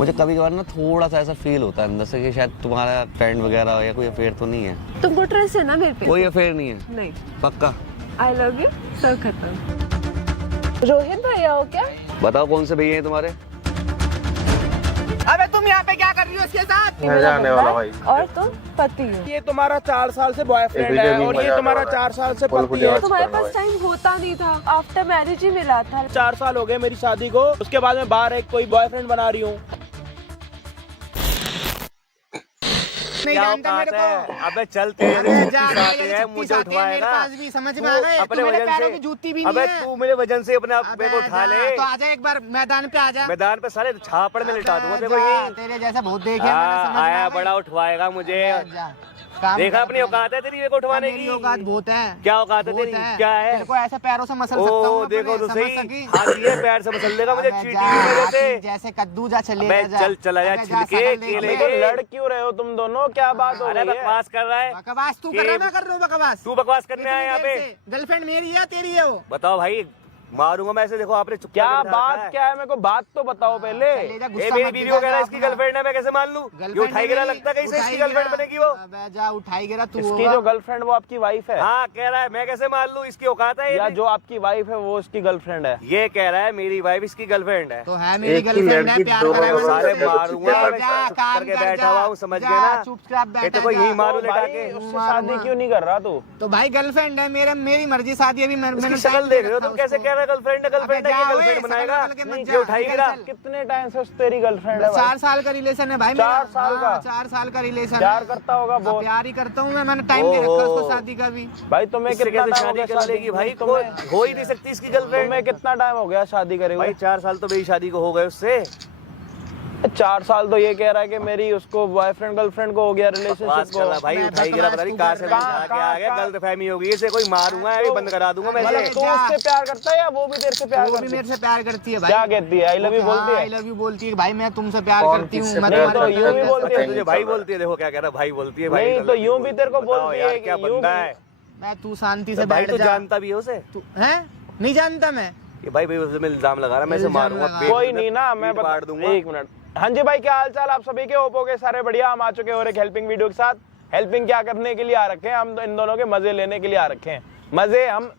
मुझे कभी कभार ना थोड़ा सा ऐसा फील होता है अंदर से कि शायद तुम्हारा फ्रेंड वगैरह या कोई अफेयर तो नहीं है। तुमको ट्रस्ट है ना मेरे पे? कोई अफेयर नहीं है? नहीं। पक्का? आई लव यू, सब खत्म। रोहित भैया हो क्या? बताओ कौन से भैया हैं तुम्हारे? अबे तुम यहाँ पे क्या कर रही हो इसके साथ? मैं जाने वाला भाई। और तुम पति हो? ये तुम्हारा 4 साल से बॉयफ्रेंड है और ये तुम्हारा 4 साल से पति है। तुम्हारे पास टाइम होता नहीं था, आफ्टर मैरिज ही मिला था। 4 साल हो गए मेरी शादी को, उसके बाद मैं बाहर एक कोई बॉयफ्रेंड बना रही हूँ। नहीं जानता मेरे को। अबे चल तेरे मुझे उठवाएगा मेरे पास भी, समझ में आ गए? अपने मेरे वजन पैरों से की जूती भी नहीं अबे है। तू मेरे वजन से अपने आप को उठा ले तो आजा एक बार मैदान पे आजा। मैदान पे सारे छापड़ में लिटा दूंगा तेरे को। ये तेरे जैसा बहुत देखे मैंने, समझ में आया आ गए? बड़ा उठवाएगा मुझे। जा, काम देखा कर अपनी अपना। औकात है तेरी मेरे को उठवाने मेरी की? औकात बहुत है। क्या औकात है बहुत तेरी? क्या है? तेरे को ऐसे पैरों से मसल सकता हूँ ओ अपने, देखो तो समझ सही, सकी? हाथी है पैर से मसल देगा मुझे अबे चींटी जा, की वजह हाथी से। जैसे कद्दू जा चले अबे जा। चल चला जा अबे छिलके शकल देख केले ले। के। लड़ क्यों रहे हो तुम दोनों? क्या बात हो अरे रही है? बकवास कर रहा है? बकवास तू कर रहा है, मैं कर रहा हूँ बकवास। तू बकवास करने आया यहाँ पे? गर्लफ्रेंड मेरी है तेरी है वो? बताओ भाई, मारूंगा मैं ऐसे। देखो आपने चुप क्या करके बिठा रखा बात है। क्या है? मेरे को बात तो बताओ पहले। चले जा, ए गुस्सा मेरी मत बीवी दिखा वगैरह जा इसकी अपना। गर्लफ्रेंड है, मैं कैसे मान लूं? ये गर्लफ्रेंड उठाई गिरा मेरी, लगता है कैसे इसकी उठाई गर्लफ्रेंड गिरा। बनेगी वो? अबे जा, उठाई गिरा तू इसकी होगा। जो गर्लफ्रेंड वो आपकी वाइफ है? हाँ कह रहा है, मैं कैसे मान लूं? इसकी औकात है या ये? जो आपकी वाइफ है वो उसकी गर्लफ्रेंड है? ये कह रहा है मेरी वाइफ इसकी गर्लफ्रेंड है। तो है मेरी एक ही गर्लफ्रेंड है, लड़की प्यार दो करा लोग सारे से मारूंगा। जा, मैं जा, चुप काम करके कर, बैठा जा। हुआ हूँ, समझ जा, गया ना? चुपचाप ये बैठा तो कोई जा। यही मारू लेटा भाई के। उससे शादी क्यों नहीं कर रहा तू? तो भाई गर्लफ्रेंड है मेरी मर्जी, शादी अभी मैंने उसकी टाइम शक्ल देख रहे हो रखा तुम? कैसे उसको। कह रहा है गर्लफ्रेंड है? गर्लफ्रेंड है, अबे ये जा, ओए, गर्लफ्रेंड बनाएगा? शकल बदल के मत ये जा, उठाई निकल गिरा। चल। कितने टाइम से तेरी गर्लफ्रेंड है? 4 साल का रिलेशन है भाई। 4 साल का? 4 साल का रिलेशन। प्यार करता होगा बहुत। प्यार ही करता हूँ मैं, मैंने टाइम दे रखा उसको शादी का भी। भाई तुम्हें इससे कितना कैसे टाइम हो शादी गया कर लेगी भाई? तुम्हें हो ही नहीं सकती इसकी गर्लफ्रेंड। तुम्हें कितना टाइम हो गया शादी करे हुए? भाई 4 साल तो मेरी शादी को हो गए उससे। 4 साल तो ये कह रहा है कि मेरी उसको बॉयफ्रेंड गर्लफ्रेंड को हो गया बकवास रिलेशनशिप कर रहा है को। भाई, मैं उठाई गिरा पता नहीं कहाँ से कहाँ- उठा के आ गया। कहाँ- गलतफहमी हो गई इसे, कोई मारूंगा अभी बंद करा दूंगा मैं मतलब इसे। तू उससे प्यार करता है या वो भी तेरे से प्यार वो भी करती है? मेरे से प्यार करती है भाई। क्या कहती है? आई लव यू बोलती आई है? लव यू बोलती है भाई, मैं तुमसे प्यार कौन करती हूँ। किससे मैं प्यार तुम्हारे करता है? साथ यूं भी बोलती है। तुझे भाई बोलती है, देखो क्या कह रहा है, भाई बोलती है। भाई नहीं तो यूं भी तेरे को बताओ बोलती यार, है क्या कि यूं बंदा भी- है मैं तू शांति से भाई? बैठ तू जा। जानता भी है उसे? तू है नहीं जानता मैं? ये भाई में इल्जाम लगा रहा है, मैं इसे इल्जाम मारूंगा। लगा। पेट कोई में नहीं ना, मैं पीट फाड़ दूंगा। एक मिनट। हाँ जी भाई, क्या हाल चाल आप सभी के? ओप्पो के सारे बढ़िया। हम आ चुके हैं और एक हेल्पिंग वीडियो के साथ। हेल्पिंग क्या करने के लिए आ रखे हैं? हम इन दोनों के मजे लेने के लिए आ रखे हैं। मजे हम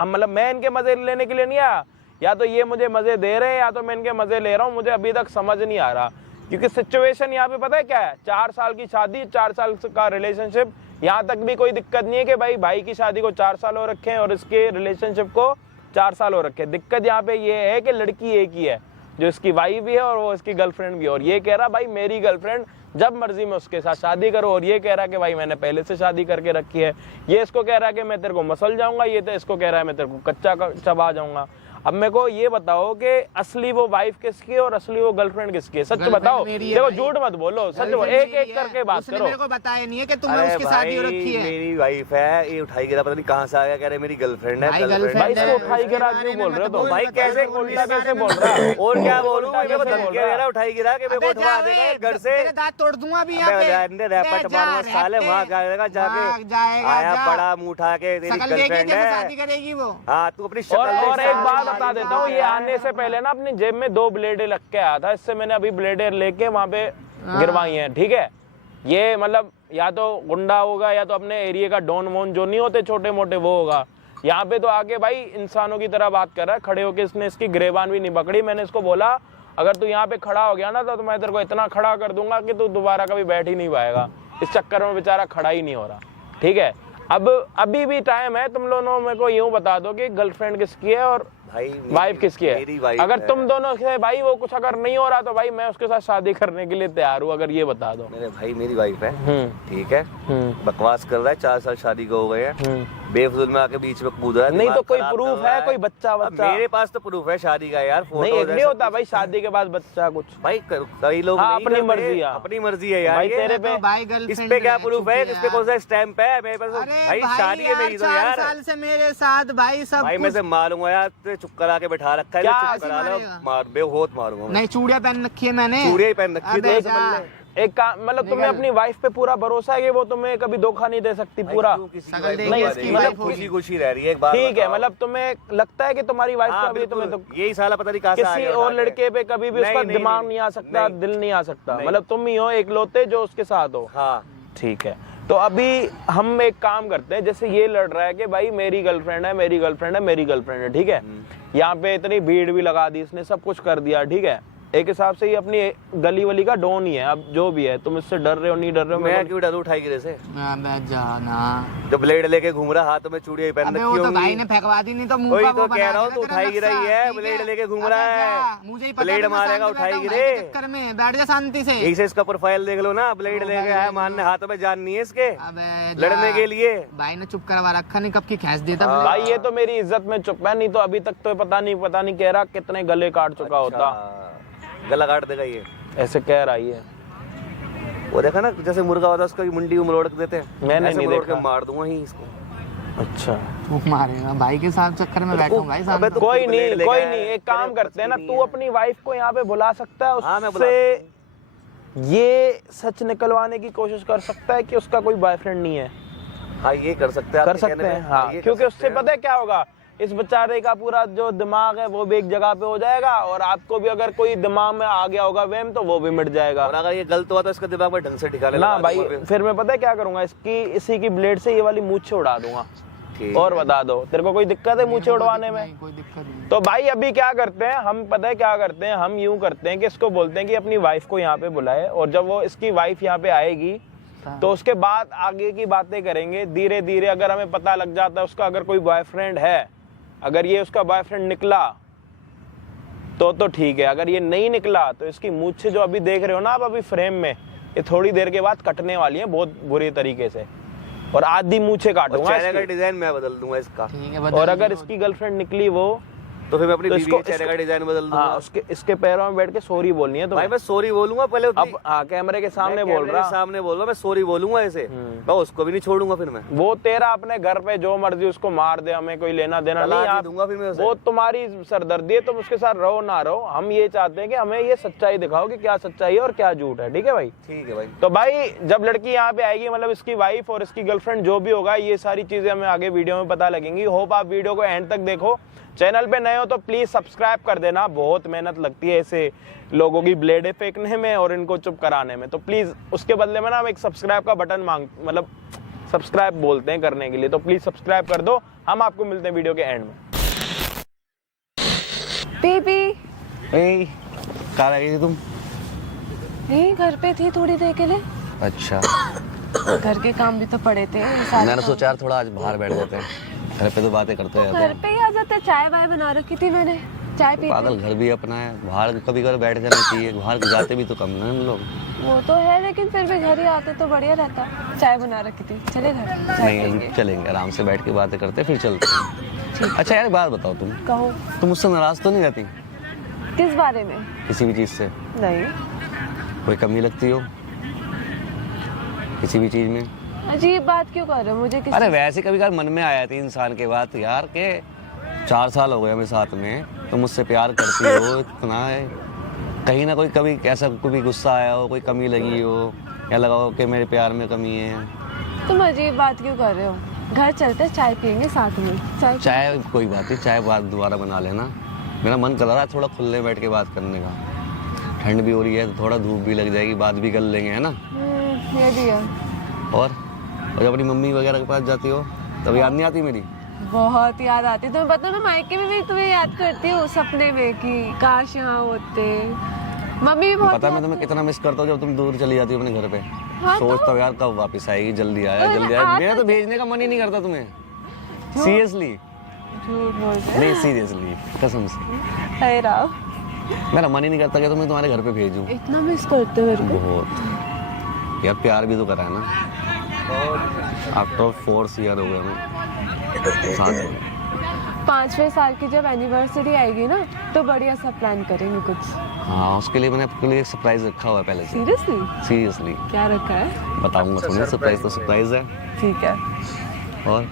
मतलब मैं इनके मजे लेने के लिए नहीं आया, या तो ये मुझे मजे दे रहे हैं या तो मैं इनके मजे ले रहा हूँ। मुझे अभी तक समझ नहीं आ रहा, क्योंकि सिचुएशन यहाँ पे पता है क्या है? 4 साल की शादी, 4 साल का रिलेशनशिप। यहाँ तक भी कोई दिक्कत नहीं है कि भाई की शादी को 4 साल हो रखे हैं और इसके रिलेशनशिप को 4 साल हो रखे हैं। दिक्कत यहाँ पे ये है कि लड़की एक ही है, जो इसकी वाइफ भी है और वो इसकी गर्लफ्रेंड भी है। और ये कह रहा भाई मेरी गर्लफ्रेंड, जब मर्जी में उसके साथ शादी करो। और ये कह रहा कि भाई मैंने पहले से शादी करके रखी है। ये इसको कह रहा है कि मैं तेरे को मसल जाऊंगा, ये तो इसको कह रहा है मैं तेरे को कच्चा चबा जाऊंगा। अब मेरे को ये बताओ कि असली वो वाइफ किसकी है और असली वो गर्लफ्रेंड किसकी है? सच गर्लफ्रेंड बताओ, मेरी है देखो भाई। झूठ मत बोलो, सच गर्लफ्रेंड एक मेरी एक है। करके बात उसने करो। मेरे को बताया नहीं है कि तुमने अरे उसकी शादी हो रखी है। मेरी वाइफ है, ये उठाई गिरा पता नहीं कहाँ से आ गया, कह रहे मेरी गर्लफ्रेंड है। भाई गर्लफ्रेंड गर्लफ्रेंड भाई है। इसको उठाई गिरा क्यों बोल रहे हो तुम? भाई कैसे उल्टा कैसे बोल रहा है? और क्या बोलूं? उल्टा मेरे को कैसे धमकी बोल दे रहा रहा है उठाई गिरा के मेरे को अबे उठवा जा देगा रे, घर से। तेरे दांत तोड़ दूंगा भी यहाँ पे। रैपट मारूंगा साले, वहाँ जाएगा जाके। जाएगा, आया जा। बड़ा मुंह उठा के, तेरी शकल देखे गर्लफ्रेंड कैसे शादी है। करेगी वो? हाँ तू अपनी शक्ल और देख एक साले। बात बता देता हूँ, ये आने से पहले ना अपनी जेब में 2 ब्लेडें लग के आया था। इससे मैंने अभी ब्लेडें लेके वहां पे गिरवाई हैं, ठीक है? ये मतलब या तो गुंडा होगा या तो अपने एरिया का डॉन वोन जो नहीं होते छोटे मोटे, वो होगा। यहाँ पे तो आके भाई इंसानों की तरह बात कर रहा है, खड़े होके। इसने इसकी गिरेबान भी नहीं पकड़ी। मैंने इसको बोला अगर तू यहाँ पे खड़ा हो गया ना तो मैं तेरे को इतना खड़ा कर दूंगा कि तू दोबारा कभी बैठ ही नहीं पाएगा। इस चक्कर में बेचारा खड़ा ही नहीं हो रहा, ठीक है? अब अभी भी टाइम है, तुम दोनों मेरे को यूं बता दो कि गर्लफ्रेंड किसकी है और भाई वाइफ किसकी मेरी है? वाइफ अगर है। तुम दोनों से भाई वो कुछ अगर नहीं हो रहा तो भाई मैं उसके साथ शादी करने के लिए तैयार हूँ, अगर ये बता दो। मेरे भाई मेरी वाइफ है, ठीक है? बकवास कर रहा है, 4 साल शादी को हो गए हैं, बेफजूल में आके बीच में कूद रहा है। नहीं तो दिमाग कोई खराब प्रूफ कर रहा है, कोई बच्चा अब बच्चा? मेरे पास तो प्रूफ है शादी का यार, फोटो नहीं, एक नहीं होता भाई शादी के बाद बच्चा कुछ। भाई कई लोग हाँ, नहीं अपनी करते, मर्जी है। अपनी मर्जी है यार। भाई ये तेरे पे भाई इस गर्लफ्रेंड पे क्या प्रूफ है? इस पे कौन सा स्टैंप है मेरे पास? अरे भाई शादी है मेरी तो 4 यार। साल से मेरे साथ भाई सब भाई मैं से मारूंगा यार, तुझे चुप करा के बैठा रखा है, क्या चुप करा लो, मारेगा? मार बेहोश मारूंगा मैं। नहीं, चूड़िया पहन रखी है मैंने। चूड़िया ही पहन रखी है, अबे तो जा। एक काम मतलब तुम्हें अपनी वाइफ पे पूरा भरोसा है कि वो तुम्हें कभी धोखा नहीं दे सकती पूरा? नहीं, मतलब खुशी खुशी रह रही है। एक बात ठीक है, मतलब तुम्हें लगता है कि तुम्हारी वाइफ का भी तुम्हें तो यही साला पता नहीं कहाँ से किसी और लड़के पे कभी भी उसका दिमाग नहीं आ सकता, दिल नहीं आ सकता, मतलब तुम ही हो एकलौते जो उसके साथ हो। हाँ ठीक है, तो अभी हम एक काम करते हैं, जैसे ये लड़ रहा है कि भाई मेरी गर्लफ्रेंड है, मेरी गर्लफ्रेंड है, मेरी गर्लफ्रेंड है, ठीक है, यहाँ पे इतनी भीड़ भी लगा दी इसने, सब कुछ कर दिया, ठीक है, एक हिसाब से ये अपनी गली वली का डॉन ही है। अब जो भी है, तुम इससे डर रहे हो नहीं डर रहे हो? मैं क्यों डरूं उठाई गिरे से? जाना जो ब्लेड लेके घूम रहा, हाथ में चूड़ियां पहन रखी होंगी। तो भाई ने फेंकवा दी, नहीं तो मुंह वही का तो कह रहा हूँ, तो उठाई गिरा ही है, ब्लेड लेके घूम रहा है, मुझे ही पता ब्लेड है, मैं मारेगा शांति उठाई बैठा हूँ गिरे। भाई के चक्कर में बैठ जा शांति से। यही से इसका प्रोफाइल देख लो ना, ब्लेड लेके है मारने, हाथ में जान नहीं है इसके अबे लड़ने के लिए। भाई ने चुप करवा रखा, नहीं कब की खींच देता। भाई ये तो मेरी इज्जत में चुप है, नहीं तो अभी तक तो पता नहीं कह रहा कितने गले काट चुका होता। गला काट देगा ये, ऐसे कह रहा ही है। वो देखा ना जैसे मुर्गा होता है उसका मुंडी मरोड़ के देते हैं, मैंने ऐसे नहीं मरोड़ देखा। के मार दूंगा ही इसको। अच्छा, तू मारेगा भाई के साथ चक्कर में बैठा हूँ भाई अबे सामने। तो कोई ब्लेड नहीं लेके कोई आया नहीं, है, एक काम तेरे करते हैं ना, कुछ तू नहीं अपनी वाइफ को यहाँ पे बुला सकता है, हाँ, मैं बुला उससे ये सच निकलवाने की कोशिश कर सकता है कि उसका कोई बॉयफ्रेंड नहीं है। हाँ ये कर सकते हैं, कर आपके सकते कहने हैं, पे। हाँ, ये कर क्योंकि सकते उससे हैं। पता है क्या होगा, इस बेचारे का पूरा जो दिमाग है वो भी एक जगह पे हो जाएगा, और आपको भी अगर कोई दिमाग में आ गया होगा वहम तो वो भी मिट जाएगा। और अगर ये गलत हुआ तो इसका दिमाग में ढंग से ठिकाने ना लगा भाई, दूंगा फिर मैं पता है क्या करूंगा, इसी की ब्लेड से ये वाली मूछें उड़ा दूंगा। ठीक और बता दो, तेरे को कोई दिक्कत है मूछें उड़वाने में? कोई दिक्कत नहीं। तो भाई अभी क्या करते हैं हम, पता है क्या करते हैं हम, यूं करते हैं कि इसको बोलते हैं कि अपनी वाइफ को यहाँ पे बुलाए, और जब वो इसकी वाइफ यहाँ पे आएगी तो उसके बाद आगे की बातें करेंगे धीरे धीरे। अगर हमें पता लग जाता है उसका अगर कोई बॉयफ्रेंड है, अगर ये उसका बॉयफ्रेंड निकला तो ठीक है, अगर ये नहीं निकला तो इसकी मूछें जो अभी देख रहे हो ना आप अभी फ्रेम में, ये थोड़ी देर के बाद कटने वाली है बहुत बुरी तरीके से, और आधी मूछें काटूंगा चेहरे का इसकी। डिजाइन मैं बदल दूंगा इसका। ठीक है, और अगर इसकी गर्लफ्रेंड निकली वो, तो फिर मैं अपनी तो बीवी के चेहरे का डिजाइन बदल दूंगा। हाँ, इसके पैरों में बैठ के सॉरी बोलनी है तो भाई मैं सॉरी बोलूंगा पहले। अब हाँ, कैमरे के सामने बोल रहा, सामने बोल रहा, मैं सॉरी बोलूंगा ऐसे, मैं उसको भी नहीं छोड़ूंगा फिर मैं। वो तेरा अपने घर पे जो मर्जी उसको मार दे, हमें कोई लेना देना तलाक नहीं। ही आप दूंगा फिर मैं उसे। वो तुम्हारी सरदर्दी है, तुम उसके साथ रहो ना रहो, हम ये चाहते हैं कि हमें ये सच्चाई दिखाओ कि क्या सच्चाई है और क्या झूठ है। ठीक है भाई? ठीक है भाई। तो भाई जब लड़की यहाँ पे आएगी, मतलब इसकी वाइफ और इसकी गर्लफ्रेंड जो भी होगा, ये सारी चीजें हमें आगे वीडियो में पता लगेंगी। होप आप वीडियो को एंड तक देखो। चैनल पे नए हो तो प्लीज सब्सक्राइब कर देना, बहुत मेहनत लगती है ऐसे लोगों की ब्लेडें फेंकने में और इनको चुप कराने में, तो प्लीज उसके बदले में ना हम एक सब्सक्राइब का बटन मतलब सब्सक्राइब बोलते हैं करने के लिए, तो प्लीज सब्सक्राइब कर दो। हम आपको मिलते हैं वीडियो के एंड में। बेबी, कहाँ रह गई थी तुम? नहीं घर पे थी थोड़ी देर के लिए, अच्छा, घर के काम भी तो पड़े थे सारे। मैंने सोचा यार थोड़ा आज बाहर बैठ जाते हैं, घर पे तो बातें करते हैं। घर पे ही आ जाते, चाय वाय बना रखी थी मैंने, चाय पी। पागल, घर भी अपना है, बाहर कभी कभी बैठ जाना चाहिए, बाहर जाते भी तो कम ना हम लोग। वो तो है, लेकिन फिर भी घर ही आते तो बढ़िया रहता। चाय बना रखी थी, चले घर चाय नहीं पिएंगे। अभी चलेंगे, आराम से बैठ के बातें करते फिर चलते हैं। अच्छा यार बात बताओ, कहो, तुम मुझसे नाराज तो नहीं रहती किस बारे में? किसी भी चीज़ से? नहीं, कोई कमी लगती हो किसी भी चीज़ में? अजीब बात क्यों कर रहे हो मुझे? किस अरे वैसे कभी कभी मन में आया थी इंसान के बात यार के 4 साल हो गए हमें साथ में, तुम मुझसे प्यार करती हो इतना है, कहीं ना कोई कभी ऐसा कभी गुस्सा आया हो, कोई कमी लगी हो, या लगा हो कि मेरे प्यार में कमी है? तुम अजीब बात क्यों कर रहे हो? घर चलते चाय पियेंगे साथ में। चाय कोई बात नहीं, चाय बात दोबारा बना लेना। मेरा मन कर रहा है थोड़ा खुले बैठ के बात करने का, ठंड भी हो रही है तो थोड़ा धूप भी लग जाएगी, बात भी कर लेंगे, है ना? ये भी है। और जब अपनी मम्मी वगैरह के पास जाती हो तब याद नहीं आती मेरी? बहुत याद आती है। तुम्हें पता ना, मायके में भी तुम्हें याद करती हूँ सपने में कि काश यहाँ होते। मम्मी भी बहुत पता मैं तुम्हें कितना मिस करता हूँ जब तुम दूर चली जाती हो अपने घर पे। हाँ, सोचता हूँ यार कब वापस आएगी, जल्दी आया जल्दी आया। मेरा तो भेजने का मन ही नहीं करता तुम्हें, सीरियसली। झूठ बोल रहे नहीं सीरियसली, कसम से हैं राव। मेरा मन ही नहीं करता कि तुम्हें तुम्हारे घर पे भेजूं। इतना मिस करते हो मेरे को? बहुत यार, प्यार भी तो करा है ना। आफ्टर 4 ईयर हो गए हमें साथ में। 5वें साल की जब एनिवर्सरी आएगी ना तो बढ़िया सा प्लान करेंगे कुछ। हाँ उसके लिए मैंने आपके लिए एक सरप्राइज रखा हुआ है पहले से। सीरियसली? सीरियसली क्या रखा है? बताऊंगा तुम्हें, सरप्राइज तो सरप्राइज है। ठीक है। और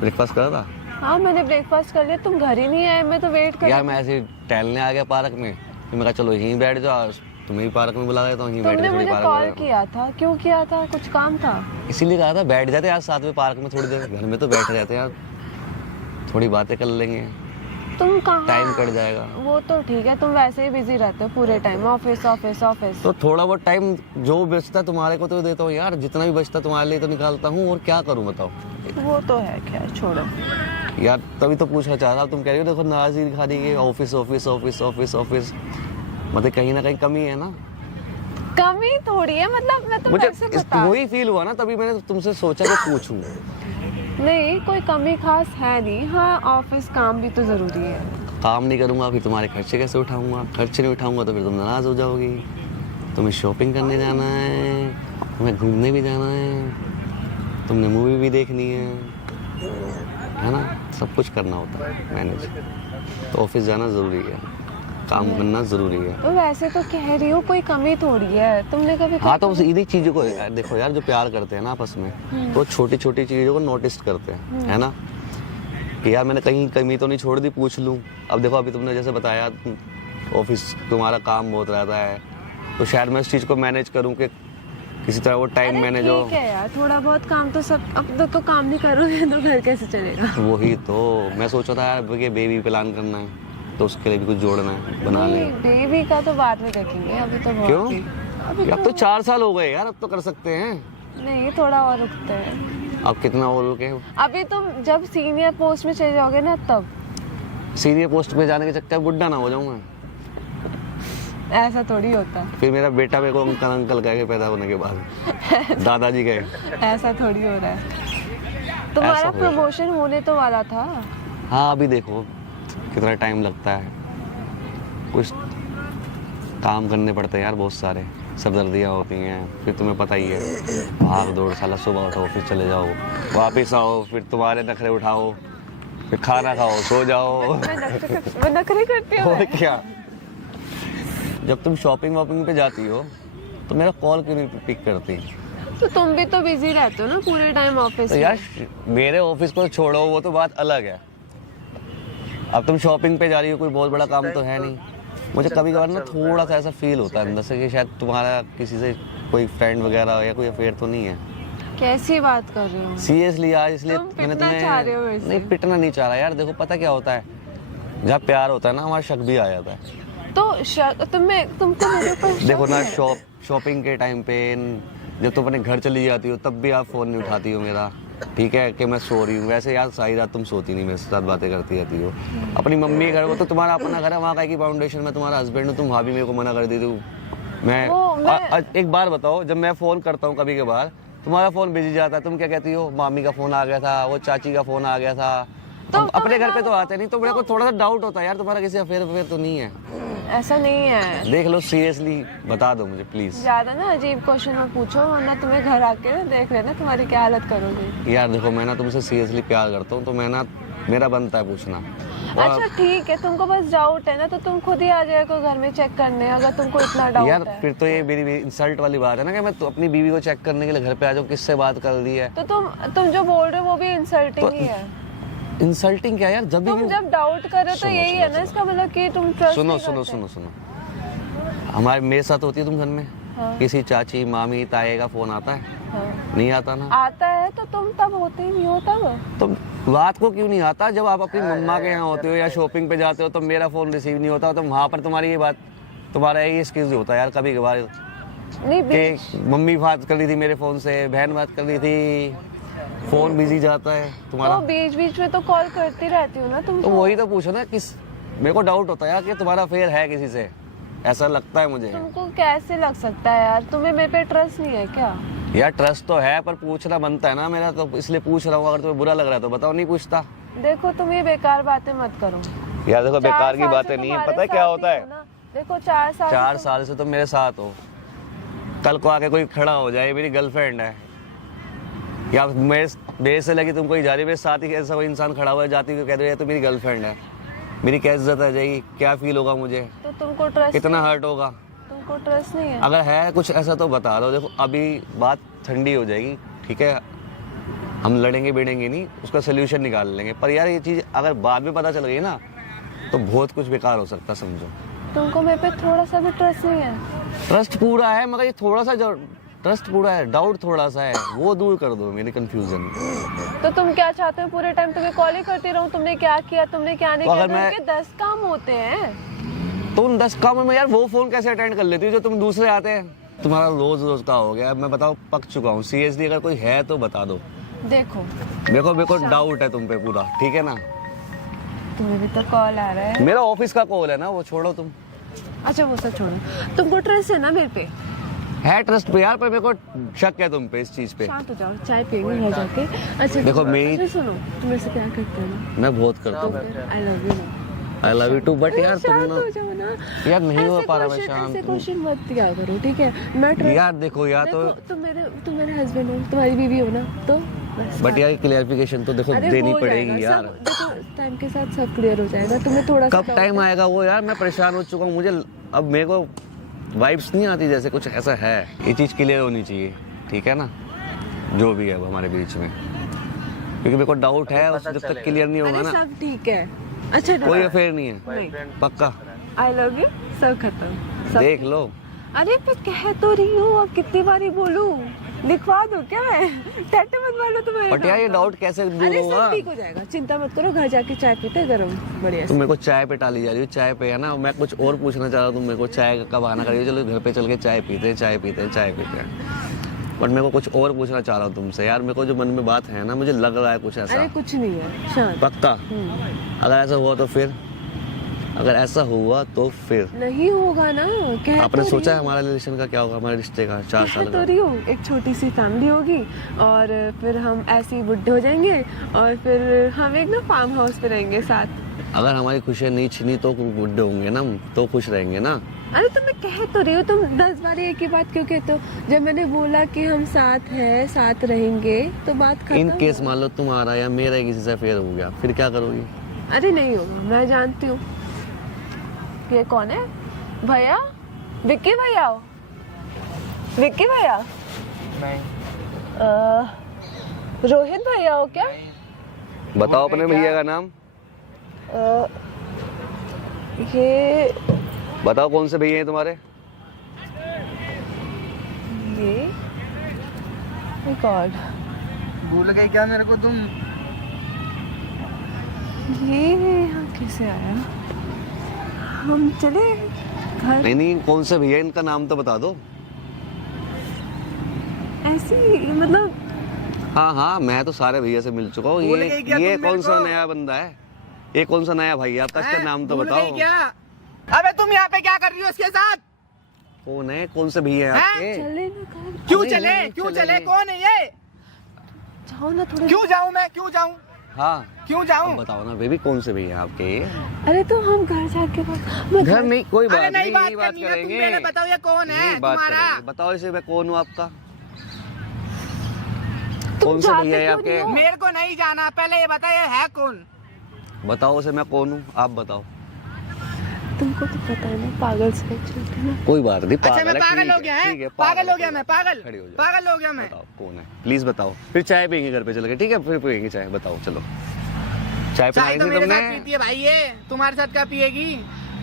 ब्रेकफास्ट करा था? हाँ मैंने ब्रेकफास्ट कर लिया, तुम घर ही नहीं आए, मैं तो वेट कर यार मैं ऐसे टहलने आ गया पार्क में, फिर मैं कहा चलो यहीं बैठ जाओ, तुम्हें भी पार्क में बुला देता हूँ, यहीं बैठ तुमने के थोड़ी मुझे पार्क कॉल में। किया था, क्यों किया था? कुछ काम था? इसीलिए कहा था बैठ जाते यार साथ में पार्क में थोड़ी देर, घर में तो बैठे रहते यार, थोड़ी बातें कर लेंगे, तुम कहाँ? टाइम कट जाएगा। वो तो ठीक है, तुम वैसे ही बिजी रहते हो पूरे टाइम, ऑफिस ऑफिस ऑफिस। तो थोड़ा बहुत टाइम जो बचता है तुम्हारे को तो देता हूँ यार, जितना भी बचता है तुम्हारे लिए तो निकालता हूँ, और क्या करूँ बताओ। वो तो है, खैर छोड़ो। यार तभी तो पूछना चाह रहा, तुम कह रही हो देखो नाज ही दिखा रही है, office office office office office, मतलब कहीं ना कहीं कमी है ना। कमी थोड़ी है, मतलब मैं मुझे तुम्हें ऐसे बता, वही फील हुआ ना, तभी मैंने तुमसे सोचा कि पूछूं। नहीं कोई कमी खास है नहीं। हाँ ऑफिस काम भी तो जरूरी है। काम नहीं करूंगा फिर तुम्हारे खर्चे कैसे उठाऊंगा, खर्चे नहीं उठाऊंगा तो फिर तुम नाराज हो जाओगी। तुम्हें शॉपिंग करने जाना है, तुम्हें घूमने भी जाना है, तुमने मूवी भी देखनी है ना, सब कुछ करना होता है मैनेज। तो ऑफिस जाना ज़रूरी है, काम करना ज़रूरी है। तो वैसे तो कह रही हूँ कोई कमी थोड़ी है, तुमने कभी हाँ तो इन्हीं चीज़ों को देखो यार, जो प्यार करते हैं ना आपस में, तो छोटी छोटी चीज़ों को नोटिस करते हैं, है ना, कि यार मैंने कहीं कमी तो नहीं छोड़ दी, पूछ लूँ। अब देखो अभी तुमने जैसे बताया ऑफिस तुम्हारा काम बहुत रहता है, तो शायद मैं इस चीज़ को मैनेज करूँ कि किसी तरह वो टाइम मैनेज हो। ठीक है यार, थोड़ा बहुत काम तो सब, अब तो काम नहीं करोगे तो घर कैसे चलेगा? वही तो मैं सोचा था यार कि बेबी प्लान करना है, तो उसके लिए भी कुछ जोड़ना है, बना ले। बेबी का तो बाद में देखेंगे, अभी तो बहुत क्यों? ही- अभी अब तो 4 साल हो गए यार, अब तो कर सकते हैं। नहीं, थोड़ा और रुकते हैं। अब कितना और रुके? अभी तुम जब सीनियर पोस्ट में चले जाओगे ना, तब। सीनियर पोस्ट पे जाने के चक्कर बुढ़ा ना हो जाऊँ मैं, ऐसा थोड़ी होता, फिर मेरा बेटा मेरे को अंकल अंकल कह के पैदा होने के बाद दादाजी कहे। ऐसा थोड़ी हो रहा है। तुम्हारा ऐसा हो रहा है। प्रमोशन होने तो वाला था। हाँ अभी देखो कितना टाइम लगता है, कुछ काम करने पड़ते हैं यार बहुत सारे, सरदर्दियाँ होती हैं, फिर तुम्हें पता ही है भाग दौड़, साला सुबह उठो ऑफिस चले जाओ, वापस आओ, फिर तुम्हारे नखरे उठाओ, फिर खाना खाओ, सो जाओ। मैं नखरे करती हूँ। और क्या, जब तुम शॉपिंग वॉपिंग पे जाती हो तो मेरा कॉल क्यों नहीं पिक करती? तो तुम भी तो बिजी रहते हो ना पूरे टाइम ऑफिस तो में। यार मेरे ऑफिस को छोड़ो, वो तो बात अलग है। अब तुम शॉपिंग पे जा रही हो, कोई बहुत बड़ा काम तो है नहीं। मुझे कभी कभार ना थोड़ा सा ऐसा फील होता है अंदर से कि शायद तुम्हारा किसी से कोई फ्रेंड वगैरह या कोई अफेयर तो नहीं है। कैसी बात कर रहे हो? सीरियसली यार, इसलिए तुम मैंने पिटना चाह रहे हो मेरे से? नहीं पिटना नहीं चाह रहा यार। देखो पता क्या होता है, जहाँ प्यार होता है ना हमारा शक भी आ जाता है। तो तुमको मेरे ऊपर शक देखो ना है? शॉपिंग के टाइम पे जब तुम अपने घर चली जाती हो तब भी आप फ़ोन नहीं उठाती हो मेरा, ठीक है, कि मैं सो रही हूँ। वैसे यार सारी रात तुम सोती नहीं, मेरे साथ बातें करती रहती हो। अपनी मम्मी के घर, वो तो तुम्हारा अपना घर है, वहाँ का की फाउंडेशन में तुम्हारा हस्बैंड हूँ, तुम भाभी मेरे को मना कर दी थी। एक बार बताओ, जब मैं फ़ोन करता हूँ कभी कभार, तुम्हारा फ़ोन बिजी जाता है, तुम क्या कहती हो, मामी का फ़ोन आ गया था, वो चाची का फ़ोन आ गया था। तो अपने घर पे तो आते नहीं, तो मेरे को थोड़ा सा डाउट होता है यार तुम्हारा किसी अफेयर तो नहीं है। ऐसा नहीं है। देख लो सीरियसली बता दो मुझे प्लीज। ज्यादा ना अजीब क्वेश्चन मत पूछो, वरना तुम्हें घर आके ना देख लेना तुम्हारी क्या हालत करोगे। यार देखो मैं ना तुमसे सीरियसली प्यार करता हूँ, तो मैं ना, मेरा बनता है पूछना। अच्छा ठीक है, तुमको बस डाउट है ना, तो तुम खुद ही आ जाएगा घर में चेक करने, अगर तुमको इतना डाउट यार है। फिर तो ये मेरी इंसल्ट वाली बात है ना, कि मैं तो अपनी बीवी को चेक करने के लिए घर पे आ जाऊँ, किससे बात कर ली है। तो तुम जो बोल रहे हो वो भी इंसल्टिंग ही है। इंसल्टिंग क्या यार, जब तुम भी जब डाउट कर रहे हो तो सुनो, यही सुनो, है ना, इसका मतलब कि तुम ट्रस्ट सुनो नहीं सुनो करते। सुनो सुनो, हमारे मेरे साथ होती है तुम घर में, हाँ। किसी चाची मामी ताए का फोन आता है? हाँ। नहीं आता ना। आता है तो तुम तब होते ही नहीं हो तब। तो रात को क्यों नहीं आता, जब आप अपनी मम्मा के यहाँ होते हो या शॉपिंग पे जाते हो, तो मेरा फोन रिसीव नहीं होता, तो वहाँ पर तुम्हारी ये बात, तुम्हारा यही एक्सक्यूज होता है यार कभी कभार, नहीं कि मम्मी बात कर रही थी मेरे फोन से, बहन बात कर रही थी, फोन बिजी जाता है तुम्हारा। तो बीच बीच में तो कॉल करती रहती हूँ ना तो तुमको। वही तो पूछो ना, किस, मेरे को डाउट होता है यार कि तुम्हारा अफेयर है किसी से, ऐसा लगता है मुझे। तुमको कैसे लग सकता है यार, तुम्हें मेरे पे ट्रस्ट नहीं है क्या? यार ट्रस्ट तो है, पर पूछना बनता है ना मेरा, तो इसलिए पूछ रहा हूँ। अगर तुम्हें बुरा लग रहा है तो बताओ, नहीं पूछता। देखो तुम ये बेकार बातें मत करो। यार देखो 4 बेकार की साल बातें से नहीं है, तुम्हारे पता है क्या साथ होता ही है, हूँ ना। देखो 4 साल 4 साल से तुम मेरे साथ हो, कल को आके कोई खड़ा हो जाए मेरी गर्लफ्रेंड है, या मेरे से लगी तुमको ही जा रही, मेरे साथ ही ऐसा कोई इंसान खड़ा हुआ है, जाती हुई कह रही है तो मेरी गर्लफ्रेंड है, मेरी क्या इज्जत आ जाएगी, क्या फील होगा मुझे, तो तुमको ट्रस्ट, कितना हर्ट होगा। तुमको ट्रस्ट नहीं है। अगर है कुछ ऐसा तो बता दो। देखो अभी बात ठंडी हो जाएगी, ठीक है, हम लड़ेंगे भिड़ेंगे नहीं, उसका सोल्यूशन निकाल लेंगे, पर यार ये चीज़ अगर बाद में पता चल गई ना, तो बहुत कुछ बेकार हो सकता है, समझो। तुमको मेरे पे थोड़ा सा भी ट्रस्ट नहीं है? ट्रस्ट पूरा है मगर ये थोड़ा सा जो ट्रस्ट पूरा है, डाउट थोड़ा सा है, वो दूर कर दो मेरी कंफ्यूजन। तो तुम क्या चाहते हो? पूरे टाइम तुम्हें कॉल ही करती रहूं, तुमने क्या किया, तुमने क्या नहीं तो किया? अगर मैं- तुमके 10 काम होते हैं। तुम 10 कामों में यार वो फोन कैसे अटेंड कर लेती हो जो तुम दूसरे आते हैं? तुम्हारा रोज रोज का हो गया। अब मैं बताओ पक चुका हूँ सीरियसली, अगर कोई है तो बता दो। देखो देखो मेरे को डाउट है तुम पे पूरा, ठीक है ना? तुम्हें भी तो कॉल आ रहा है। मेरा ऑफिस का कॉल है ना, वो छोड़ो तुम। अच्छा वो सब छोड़ो, तुमको ट्रस्ट है ना मेरे पे? है ट्रस्ट पे यार, पर मेरे को शक है तुम पे इस चीज पे। शांत हो जाओ, चाय पियेंगे घर जाके। अच्छा देखो, मेरी- अच्छा, सुनो, तुम मेरे से प्यार करते हो ना? मैं बहुत करता हूँ, I love you. I love you too, but यार तुम शांत ना हो जाओ ना यार, नहीं हो ऐसे पा रहा मैं क्वेश्चन- शांत। ऐसे क्वेश्चन मत किया करो, ठीक है? मैं ट्रस्ट यार देखो यार तो, तुम मेरे हस्बैंड हो, तुम्हारी बीवी हो ना, तो बस। बट यार क्लियरिफिकेशन तो देखो अरे देनी हो पड़ेगी जाएगा, यार। सब देखो टाइम के साथ सब क्लियर हो जाएगा। तुम्हें थोड़ा सा कब टाइम आएगा वो यार? मैं परेशान हो चुका हूँ, मुझे अब मेरे को वाइब्स नहीं आती जैसे कुछ ऐसा है। ये चीज क्लियर होनी चाहिए, ठीक है ना? जो भी है वो हमारे बीच में, क्योंकि मेरे को डाउट है, जब तक क्लियर नहीं होगा अरे ना सब ठीक है। अच्छा कोई अफेयर नहीं है नहीं, पक्का। आई लव यू, सब खत्म, सब। देख लो, अरे मैं कह तो रही हूँ, अब कितनी बारी बोलूं? लिखवा दो क्या है? टैटू बनवा लो तुम्हारे बट यार ये नाम का। डाउट कैसे दूर अरे होगा? सब ठीक हो जाएगा, चिंता मत करो। घर जाके चाय पीते गरम बढ़िया तुम से। मेरे को चाय पे टाली जा रही हो, चाय पे है ना? मैं कुछ और पूछना चाह रहा हूँ, तुम मेरे को चाय का बहाना कर रही हो। चलो घर पे चल के चाय पीते हैं, चाय पीते हैं, चाय पीते हैं। बट मेरे को कुछ और पूछना चाह रहा हूँ तुमसे यार। मेरे को जो मन में बात है ना, मुझे लग रहा है कुछ ऐसा। अरे कुछ नहीं है, शांत। पक्का? अगर ऐसा हुआ तो फिर, अगर ऐसा हुआ तो फिर नहीं होगा ना, कह आपने तो सोचा रही है हमारा रिलेशन का क्या होगा, हमारे रिश्ते का 4 कह साल तो का? रही हूँ, एक छोटी सी फैमिली होगी और फिर हम ऐसे ही बुढ़े हो जाएंगे और फिर हम एक ना फार्म हाउस पे रहेंगे साथ। अगर हमारी खुशियाँ नहीं छिनी तो बुढ़े होंगे ना, तो खुश रहेंगे ना। अरे तो मैं कह तो रही हूँ, तुम 10 बार एक ही बात क्यों कहते हो? जब मैंने बोला कि हम साथ हैं, साथ रहेंगे, तो बात खत्म। इन केस मान लो तुम्हारा या मेरा किसी से अफेयर हो गया, फिर क्या करोगी? अरे नहीं होगा, मैं जानती हूँ। ये कौन है? भैया, विक्की भैया हो? विक्की भैया? नहीं। रोहित भैया हो क्या? बताओ अपने भैया का नाम, ये बताओ कौन से भैया हैं तुम्हारे? ये गॉड, भूल गई क्या मेरे को तुम? ये यहाँ कैसे आया? हम चले घर नहीं नहीं, कौन से भैया, इनका नाम तो बता दो। ऐसे ही, मतलब हाँ हाँ, मैं तो सारे भैया से मिल चुका हूँ। भूल गई क्या ये तुम मेरे कौन सा को? नया बंदा है? ये कौन सा नया भाई है आपका? इसका नाम तो भूल गई बताओ। क्या? अबे तुम यहाँ पे क्या कर रही हो इसके साथ? कौन है? कौन से भैया हैं हैं? आपके? चले ना घर। क्यों अरे चले? नहीं, क्यों चले। चले? कौन है ये? जाओ ना थोड़ा। क्यों जाऊँ मैं? क्यों जाऊँ? हाँ क्यों अब जाऊँ? बताओ ना बेबी, कौन से भैया हैं आपके ये? अरे तो हम घर जाके मैं घर नहीं, कोई बात अरे नहीं, नहीं बात यही बात करनी है, तुम करेंगे। पहले बताओ ये कौन है यही बात तुम्हारा? करेंगे। बताओ इसे, मैं कौन हूँ आपका? तुम कौन से जाते भैया है क्यों आपके? नहीं हो? मेरे को नहीं जाना, पहले ये बता ये है कौन? बताओ उसे मैं कौन हूँ, आप बताओ। तुमको तो पता है ना, पागल से चलते ना। कोई बात नहीं, अच्छा मैं है, पागल ठीक हो गया ठीक है? पागल हो गया मैं? पागल खड़ी हो जाओ। पागल हो गया मैं? बताओ कौन है, प्लीज बताओ। फिर चाय पियेंगे घर पे चल के, ठीक है? फिर पियेंगे चाय, बताओ चलो। चाय चाय पिलाई तो थी मेरे साथ तुमने? पीती है भाई, ये तुम्हारे साथ क्या पिएगी?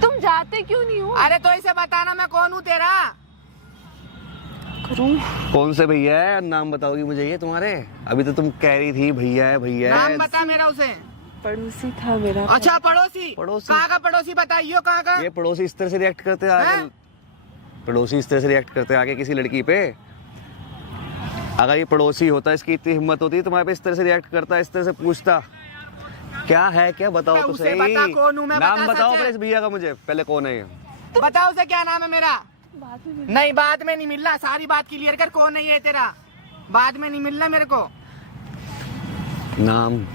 तुम जाते क्यों नहीं हो? अरे तो इसे बताना मैं कौन हूँ तेरा? करूं? कौन से भैया है? नाम बताओगी मुझे ये तुम्हारे? अभी तो तुम कह रही थी भैया है भैया नाम है। बता मेरा उसे। पड़ोसी था मेरा। अच्छा पड़ोसी? पड़ोसी? कहाँ का पड़ोसी बताइयो, कहाँ का? ये पड़ोसी इस तरह से रिएक्ट करते आगे, हैं? पड़ोसी इस तरह से रिएक्ट करते आगे किसी लड़की पे? अगर ये पड़ोसी होता, इसकी इतनी हिम्मत होती, तुम्हारे पे इस तरह से रिएक्ट करता, इस तरह से पूछता क्या है क्या? बताओ तो उसे सही। बता कौन हूँ मैं, नाम बता बताओ सच है। पर इस भैया का मुझे, पहले कौन है ये? बताओ उसे क्या नाम है मेरा? बाद में नहीं बाद में नहीं मिलना, सारी बात क्लियर कर, कौन है ये तेरा? बाद में नहीं मिलना मेरे को। नाम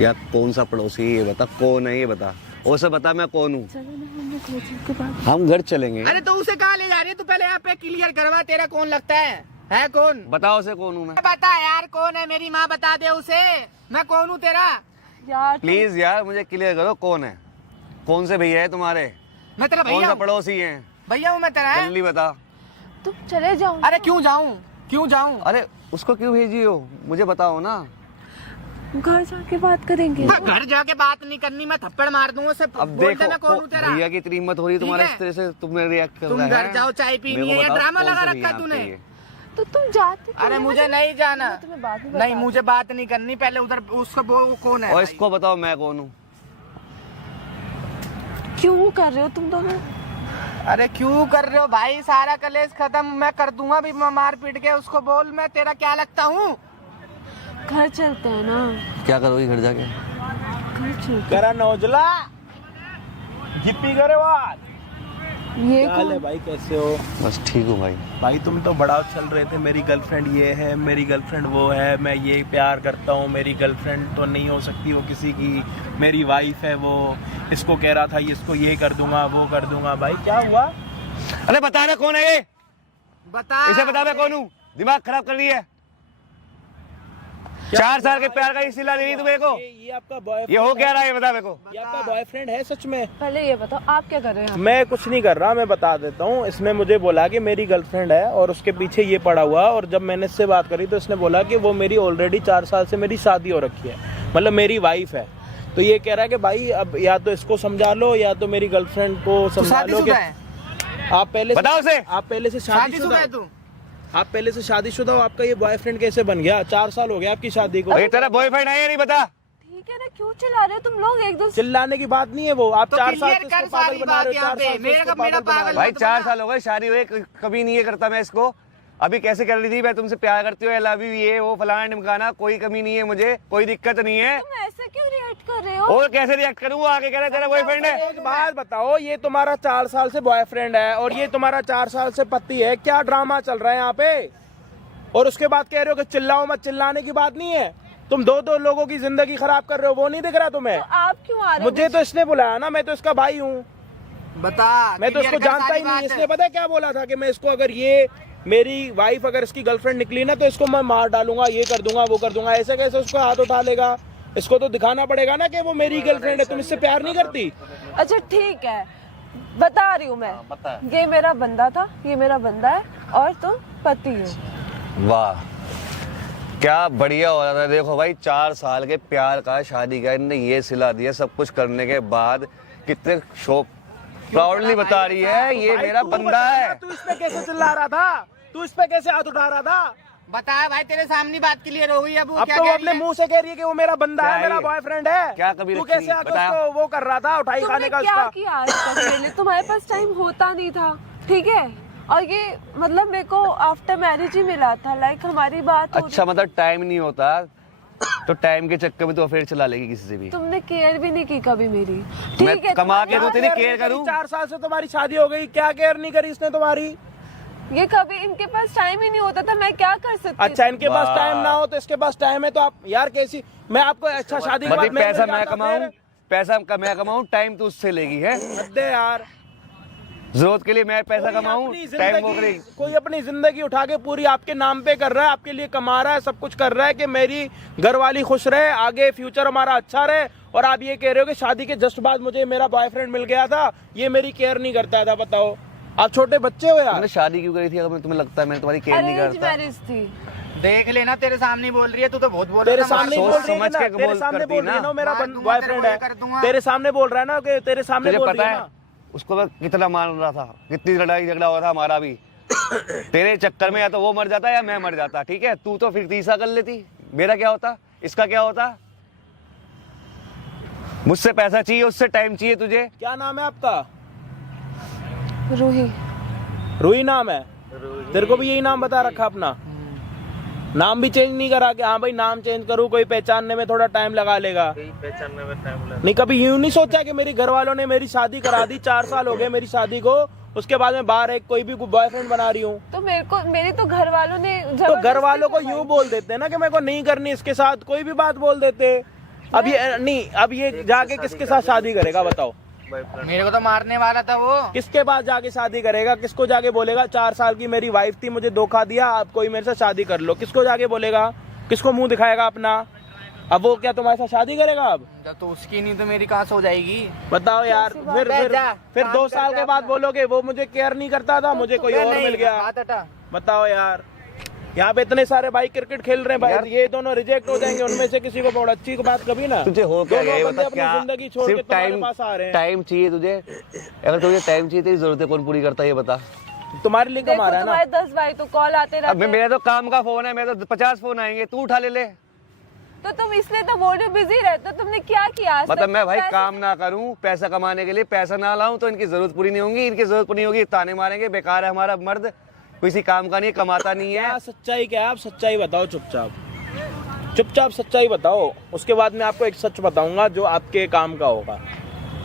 या कौन सा पड़ोसी, ये बता कौन है, ये बता। उसे बता मैं कौन हूँ। चलो ना, हम लोग घर के बाद। हम घर चलेंगे। अरे तो उसे कहाँ ले जा रही है? तू पहले यहाँ पे क्लियर करवा, तेरा कौन लगता है कौन? बताओ उसे कौन हूँ मैं। बता यार कौन है, मेरी माँ बता दे उसे, मैं कौन हूँ तेरा? यार प्लीज यार मुझे क्लियर करो, कौन है? कौन से भैया है तुम्हारे? मैं तेरा कौन भैया सा हूँ। पड़ोसी है? भैया हूँ मैं तेरा। जल्दी बता। तुम चले जाओ। अरे क्यों जाऊँ? क्यों जाऊँ? अरे उसको क्यों भेजी हो, मुझे बताओ ना। घर जाके बात करेंगे। घर जाके बात नहीं करनी, मैं थप्पड़ मार दूंगा उसे। अब बोलते मैं कौन देखो हूँ तेरा। भैया की इतनी हिम्मत हो रही है तुम्हारे ठीक इस तरह से तुमने रिएक्ट कर तुम रहा है। घर जाओ, चाय पीनी मेरे को है, ये बताओ, ड्रामा कौन लगा सा रखा यहाँ तूने। पे ये? तो तुम जाते क्यों अरे नहीं? मुझे नहीं जाना, मैं तुम्हें बाद में नहीं बताती मुझे बात नहीं करनी, पहले उधर उसको वो कौन है और भाई? इसको बताओ मैं कौन हूँ? हूँ। क्यों कर रहे हो तुम दोनों? अरे क्यों कर रहे हो भाई, सारा कलेश खत्म मैं कर दूंगा भी, मार पीट के उसको बोल मैं तेरा क्या लगता हूँ। घर चलते हैं ना, क्या करोगी घर जाके? घर चलते करा नौजला जिप्पी करे बात। हैं। ये क्या हाल है कौन? भाई, कैसे हो? बस ठीक हूँ भाई। भाई तुम तो बड़ा चल रहे थे, मेरी गर्लफ्रेंड ये है, मेरी गर्लफ्रेंड वो है, मैं ये प्यार करता हूँ, मेरी गर्लफ्रेंड तो नहीं हो सकती वो किसी की, मेरी वाइफ है वो, इसको कह रहा था इसको ये कर दूंगा वो कर दूंगा। भाई क्या हुआ? अरे बता रहे कौन है ये? बता इसे बता मैं कौन हूँ? दिमाग खराब कर रही है। 4 साल के प्यार का ये सिला दे रही तू मेरे को। ये आपका बॉयफ्रेंड? ये हो क्या रहा है ये बता मेरे को। ये आपका बॉयफ्रेंड है सच में? पहले ये बताओ आप क्या कर रहे हैं? मैं कुछ नहीं कर रहा, मैं बता देता हूँ। इसने मुझे बोला कि मेरी गर्लफ्रेंड है और उसके पीछे ये पड़ा हुआ, और जब मैंने इससे बात करी तो इसने बोला कि वो मेरी ऑलरेडी 4 साल से मेरी शादी हो रखी है, मतलब मेरी वाइफ है। तो ये कह रहा है कि भाई अब या तो इसको समझा लो या तो मेरी गर्लफ्रेंड को समझा लो कि आप पहले बताओ उसे। आप पहले से शादीशुदा है तू। आप पहले से शादीशुदा हो, आपका ये बॉयफ्रेंड कैसे बन गया? 4 साल हो गया आपकी शादी को। ये तेरा बॉयफ्रेंड है या नहीं बता? ठीक है ना, क्यों चिल्ला रहे हो तुम लोग एक दूसरे? चिल्लाने की बात नहीं है वो, आप तो 4 साल क्लियर से कर इसको पागल सारी बना बात रहे हो, यहाँ 4 पे। साल से मेरा इसको मेरा पागल बना पागल रहे हो। भाई मत 4 बना। साल हो गए शादी हुए, कभी नहीं ये करता मैं इसको। अभी कैसे कर ली थी, मैं तुमसे प्यार करती हूँ, आई लव यू, ये वो फलाना ढिमकाना, कोई कमी नहीं है मुझे, कोई दिक्कत नहीं है। तुम ऐसे क्यों रिएक्ट कर रहे हो? और कैसे रिएक्ट करूँ? आगे कह रहा है तेरा बॉयफ्रेंड है। एक बात बताओ, ये तुम्हारा 4 साल से बॉयफ्रेंड है और ये तुम्हारा 4 साल से पति है, क्या ड्रामा चल रहा है यहाँ पे? और उसके बाद कह रहे हो कि चिल्लाओ मत। चिल्लाने की बात नहीं है, तुम 2 लोगों की जिंदगी खराब कर रहे हो, वो नहीं दिख रहा तुम्हें? तो आप क्यों आ रहे हो? मुझे तो इसने बुलाया ना, मैं तो इसका भाई हूँ, बता, मैं तो क्लियर इसको कर जानता सारी ही नहीं। बात। इसने पता है क्या बोला था कि मैं इसको, अगर ये मेरी वाइफ अगर इसकी गर्लफ्रेंड निकली ना तो इसको मैं मार डालूंगा, ये कर दूंगा वो कर दूंगा। ऐसे कैसे उसको हाथ उठा लेगा? इसको तो दिखाना पड़ेगा ना कि वो मेरी गर्लफ्रेंड है। तुम इससे प्यार नहीं करती? अच्छा ठीक है, बता रही हूँ मैं। ये मेरा बंदा था, ये मेरा बंदा है और तुम पति हो। वाह क्या बढ़िया हो रहा था। देखो भाई 4 साल के प्यार का, शादी का, इनने ये सिला दिया। सब कुछ करने के बाद कितने शौक प्राउडली बता रही है ये भाई, मेरा तू बंदा बता ना, है। तू इस पे कैसे चिल्ला रहा था? तू इस पे कैसे हाथ उठा रहा था? बता भाई, तेरे सामने बात क्लियर हो गई। अब वो अब क्या तो वो कह अपने रही है? मुंह से कह रही है कि वो मेरा बंदा क्या है, है मेरा ये? बॉयफ्रेंड है। क्या कभी तू रखी? कैसे आके बता। उसको वो कर रहा था, उठाई तुमने खाने का क्या उसका? किया आज तक के लिए? तुम्हारे पास टाइम होता नहीं था, ठीक है? और ये मतलब मेरे को आफ्टर मैरिज ही मिला था, लाइक हमारी बात हो अच्छा मतलब टाइम नहीं होता तो टाइम के चक्कर में तो अफेयर चला लेगी किसी से भी। तुमने केयर भी नहीं की कभी मेरी, मैं ठीक है? कमा के तुम्हारे- तो तेरी केयर करूं। 4 साल से तुम्हारी शादी हो गई, क्या केयर नहीं करी इसने तुम्हारी? ये कभी इनके पास टाइम ही नहीं होता था, मैं क्या कर सकती अच्छा इनके पास वाह। टाइम ना हो तो इसके पास टाइम है, तो आप यार कैसी? मैं आपको अच्छा शादी के बाद मतलब मैं पैसा मिल मैं जाता कमाऊं, फिर? पैसा मैं कमाऊं, टाइम तो उससे लेगी है। हद है यार। जरूरत के लिए मैं पैसा कमाऊं, अपनी टाइम वो जिंदगी- करेगी। कोई अपनी जिंदगी उठा के पूरी आपके नाम पे कर रहा है, आपके लिए कमा रहा है, सब कुछ कर रहा है कि मेरी घरवाली खुश रहे, आगे फ्यूचर हमारा अच्छा रहे। और आप ये कह रहे हो कि शादी के जस्ट बाद मुझे मेरा बॉयफ्रेंड मिल गया था, ये मेरी केयर नहीं करता था। बताओ, आप छोटे बच्चे हो यार। तुमने शादी क्यों करी थी? अगर तुम्हें लगता है मैं तुम्हारी केयर नहीं अरेंज करता। मैरिज थी। देख लेना, तेरे सामने बोल रही है, तू तो बहुत बोल तेरे रहा था, सामने ही सोच बोल रही है समझ ना, के तेरे बोल सामने करती बोल रही है ना। ना मेरा मार दूंगा, बॉयफ्रेंड तेरे है। को ये कर दूंगा। तेरे सामने बोल रहा है ना कि तेरे सामने तुझे बोल पता रही है है ना। उसको मैं कितना मान रहा था, कितनी लड़ाई झगड़ा हुआ था हमारा भी। तेरे चक्कर में या तो वो मर जाता या मैं मर जाता, ठीक है? तू तो फिर तीसरा कर लेती, मेरा क्या होता, इसका क्या होता? मुझसे पैसा चाहिए, उससे टाइम चाहिए तुझे। क्या नाम है आपका? रूही। रूही नाम है? तेरे को भी यही नाम बता रखा अपना? नाम भी चेंज नहीं करा कि हाँ भाई नाम चेंज करूँ, कोई पहचानने में थोड़ा टाइम लगा लेगा? नहीं, कभी यूं नहीं सोचा कि मेरे घर वालों ने मेरी शादी करा दी, 4 साल हो गए मेरी शादी को, उसके बाद में बाहर एक कोई भी बॉयफ्रेंड बना रही हूँ? तो मेरी तो घर वालों ने तो घर वालों को यूं बोल देते ना कि मेरे को नहीं करनी इसके साथ, कोई भी बात बोल देते। अब ये नहीं, अब ये जाके किसके साथ शादी करेगा बताओ? मेरे को तो मारने वाला था वो। किसके पास जाके शादी करेगा? किसको जाके बोलेगा 4 साल की मेरी वाइफ थी, मुझे धोखा दिया, आप कोई मेरे साथ शादी कर लो? किसको जाके बोलेगा? किसको मुंह दिखाएगा अपना? अब वो क्या तुम्हारे साथ शादी करेगा अब? जब तो उसकी नहीं तो मेरी कहाँ से हो जाएगी? बताओ यार। फिर 2 साल के बाद बोलोगे वो मुझे केयर नहीं करता था, मुझे कोई और मिल गया। हाथ हटा। बताओ यार। यहाँ पे इतने सारे भाई क्रिकेट खेल रहे हैं भाई, ये दोनों रिजेक्ट हो जाएंगे, उनमें से किसी को बहुत अच्छी बात कभी ना। तुझे हो क्या दोनों ये बंदे बता, अपनी क्या जिंदगी छोड़ के सिर्फ तुम्हारे पास आ रहे हैं। टाइम चाहिए तुझे? अगर तुझे टाइम चाहिए, तेरी जरूरतें कौन पूरी करता है ये बता। तुम्हारे लिए देखो कमा रहा है ना। तुम्हारे 10 भाई तो कॉल आते अब रहते हैं। मेरा तो काम का फोन है, मेरे तो 50 फोन आएंगे, तू उठा ले। तो तुम इसलिए तो बोल रहे हो बिजी रहते हो, तुमने क्या किया आज मतलब तक? मैं भाई पैसे- काम ना करूं, पैसा कमाने के लिए पैसा ना लाऊं तो इनकी जरूरत पूरी नहीं होगी, इनकी जरूरत पूरी होगी, ताने मारेंगे। बेकार है हमारा मर्द, किसी काम का नहीं, कमाता नहीं है। क्या सच्चाई क्या है? आप सच्चाई बताओ चुपचाप सच्चाई बताओ। उसके बाद मैं आपको एक सच बताऊंगा जो आपके काम का होगा।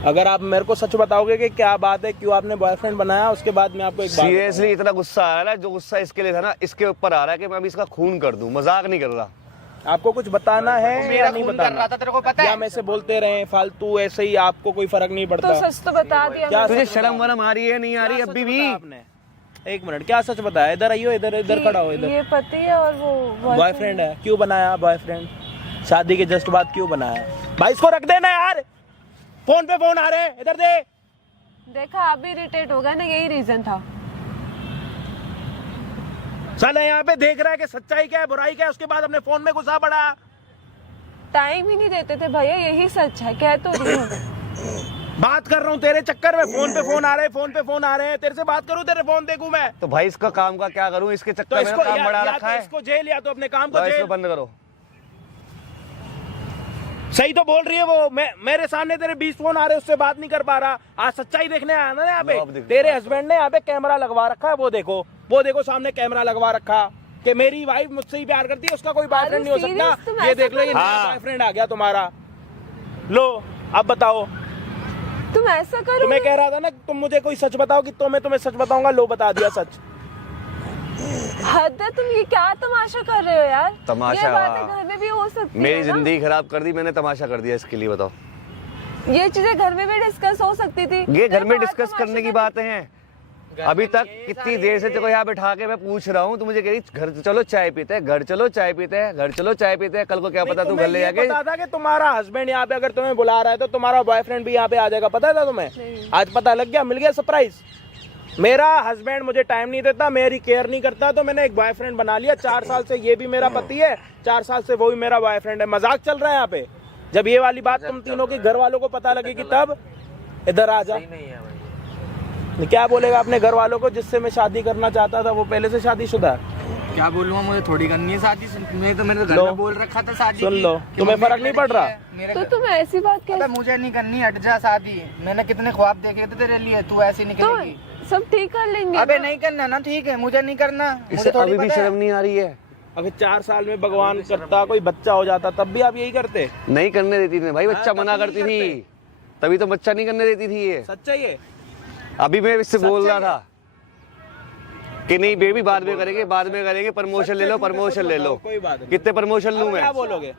अगर आप मेरे को सच बताओगे कि क्या बात है, क्यों आपने बॉयफ्रेंड बनाया, उसके बाद मैं आपको एक बात सीरियसली इतना गुस्सा आ रहा है, जो गुस्सा इसके लिए था ना, इसके ऊपर आ रहा है कि मैं अभी इसका खून कर दूं। मजाक नहीं कर रहा। बताऊंगा। आपको कुछ बताना है या मेरा नहीं खून कर बताना? रहा था, तेरे को पता या है? मैं से बोलते रहे फालतू ऐसे ही, आपको कोई फर्क नहीं पड़ता? तो सच तो बता दिया क्या मैंने। तुझे शर्म वरम आ रही है, नहीं आ रही क्या सच अभी भी? बताया आपने? एक मिनट, क्या सच बताया? इधर आइयो, इधर खड़ा हो। इधर ये पति है और वो बॉयफ्रेंड है। क्यों बनाया बॉयफ्रेंड? शादी के जस्ट बाद क्यों बनाया? भाई इसको रख देना यार, फोन पे फोन आ रहे हैं, इधर दे। देखा आप भी इरिटेट हो गए ना, यही रीजन था। चल यहाँ पे देख रहा है कि सच्चाई क्या है, बुराई क्या है, उसके बाद अपने फोन में घुसा पड़ा। टाइम ही नहीं देते थे भैया, यही सच है, कह तो रही हूँ। बात कर रहा हूँ तेरे चक्कर में, फोन पे फोन आ रहे हैं, तेरे से बात करूँ, तेरे फोन देखूं मैं? तो भाई इसका काम का क्या करूं? इसके तो चक्कर में इसको काम बढ़ा या रखा तो है। इसको जेल या तो अपने काम को तो इसको जेल। बंद करो। सही तो बोल रही है वो। मेरे सामने तेरे 20 फोन आ रहे हैं, उससे बात नहीं कर पा रहा। आज सच्चाई देखने आया ना यहाँ लो, अब पे। देखो। तेरे हस्बैंड ने यहाँ पे कैमरा लगवा रखा है, वो देखो सामने कैमरा लगवा रखा कि मेरी वाइफ मुझसे ही प्यार करती है, उसका कोई बॉयफ्रेंड नहीं हो serious? तुम सकता। ये ऐसा देख लो, ये करो। नया बॉयफ्रेंड आ गया तुम्हारा। लो अब बताओ। तुम ऐसा करो। तुम्हें कह रहा था ना तुम मुझे कोई सच बताओ कि तो मैं तुम्हें सच बताऊंगा। लो बता दिया सच। हद है, तुम ये क्या तमाशा कर रहे हो यार? तमाशा? ये बातें घर में भी हो सकती मेरी है ना? जिंदगी खराब कर दी मैंने, तमाशा कर दिया इसके लिए? बताओ। ये चीजें घर में भी डिस्कस हो सकती थी। ये घर में देखो, डिस्कस आज करने की तमाशा बातें हैं। अभी तक कितनी देर से तेरे यहाँ बैठा के मैं पूछ रहा हूँ, तू मुझे कह रही घर चलो चाय पीते हैं, घर चलो चाय पीते हैं, घर चलो चाय पीते हैं। कल को क्या पता तू घर ले तुम्हें ये जाके। पता था कि तुम्हारा हस्बैंड यहाँ पे अगर तुम्हें बुला रहा है तो तुम्हारा बॉयफ्रेंड भी यहाँ पे आ जाएगा? पता था तुम्हें? नहीं। आज पता लग गया, मिल गया सरप्राइज। मेरा हस्बैंड मुझे टाइम नहीं देता, मेरी केयर नहीं करता, तो मैंने एक बॉयफ्रेंड बना लिया। 4 साल से ये भी मेरा पति है, 4 साल से वो भी मेरा बॉयफ्रेंड है। मजाक चल रहा है यहाँ पे। जब ये वाली बात तुम तीनों के घर वालों को पता लगेगी तब इधर आ जा। क्या बोलेगा अपने घर वालों को? जिससे मैं शादी करना चाहता था वो पहले से शादीशुदा है। क्या बोलूंगा, मुझे थोड़ी करनी है शादी। मैं तो मेरे घर लो, में बोल रखा था शादी सुन की, लो, कि तुम्हें मम्मी फर्क नहीं पड़ लड़की रहा? है, मेरे तो घर- तुम ऐसी बात अबे कैसे? मुझे नहीं करनी, हट जा शादी। मैंने कितने ख्वाब देखे थे तेरे लिए, तू ऐसी तो निकलेगी। सब ठीक कर लेंगे अबे ना? नहीं करना ना, ठीक है, मुझे नहीं करना। इसे मुझे थोड़ी अभी भी पता है। शर्म नहीं आ रही है? अगर 4 साल में भगवान करता कोई बच्चा हो जाता तब भी आप यही करते? नहीं करने देती थी भाई, बच्चा हाँ, मना तभी करती नहीं थी, तभी तो बच्चा नहीं करने देती थी ये। सच्चा ही है। अभी मैं इससे बोल सच्चा रहा था कि नहीं बेबी, बाद में करेंगे, बाद में करेंगे, प्रमोशन ले लो, प्रमोशन ले लो। कोई बात नहीं। कितने प्रमोशन लूं मैं? क्या बोलोगे?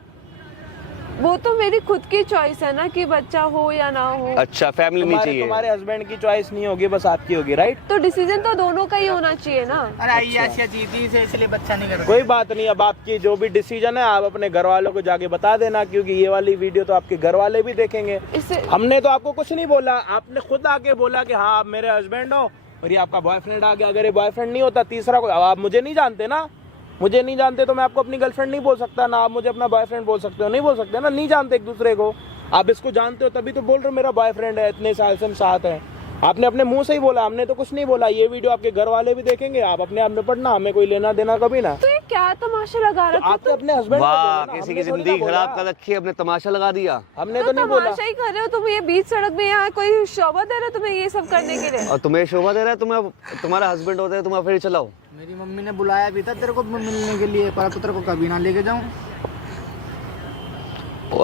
वो तो मेरी खुद की चॉइस है ना कि बच्चा हो या ना हो। अच्छा, फैमिली नहीं चाहिए? तुम्हारे हस्बैंड की चॉइस नहीं होगी, बस आपकी होगी, राइट? तो डिसीजन तो दोनों का ही होना चाहिए ना। अरे आइया जीती से इसलिए बच्चा नहीं करता। कोई बात नहीं। अब आपकी जो भी डिसीजन है आप अपने घर वालों को जाके बता देना, क्योंकि ये वाली वीडियो तो आपके घर वाले भी देखेंगे। इससे हमने तो आपको कुछ नहीं बोला, आपने खुद आके बोला कि हाँ आप मेरे हस्बैंड हो और ये आपका बॉयफ्रेंड आ गया। अगर ये बॉयफ्रेंड नहीं होता तीसरा कोई, अब आप मुझे नहीं जानते ना, मुझे नहीं जानते तो मैं आपको अपनी गर्लफ्रेंड नहीं बोल सकता ना, आप मुझे अपना बॉयफ्रेंड बोल सकते हो, नहीं बोल सकते ना, नहीं जानते एक दूसरे को। आप इसको जानते हो तभी तो बोल रहे हो मेरा बॉयफ्रेंड है, इतने साल से हम साथ हैं। आपने अपने मुंह से ही बोला, हमने तो कुछ नहीं बोला। ये वीडियो आपके घर वाले भी देखेंगे, आप अपने आप में पढ़ना, हमें कोई लेना देना कभी ना। तो ये क्या तमाशा लगा तो रखा? आपने अपने हस्बैंड वाह, किसी की जिंदगी खराब कर रखी है, अपने तमाशा लगा दिया। हमने तो तो नहीं बोला। तमाशा ही कर रहे हो तुम। ये बीच सड़क में यहाँ कोई शोभा दे रहा है तुम्हें ये सब करने के लिए? और तुम्हें शोभा दे रहा है? तुम्हें तुम्हारा हस्बैंड होता है, तुम फिर चलाओ। मेरी मम्मी ने बुलाया भी था तेरे को मिलने के लिए, पर तेरे को कभी ना लेके जाऊं।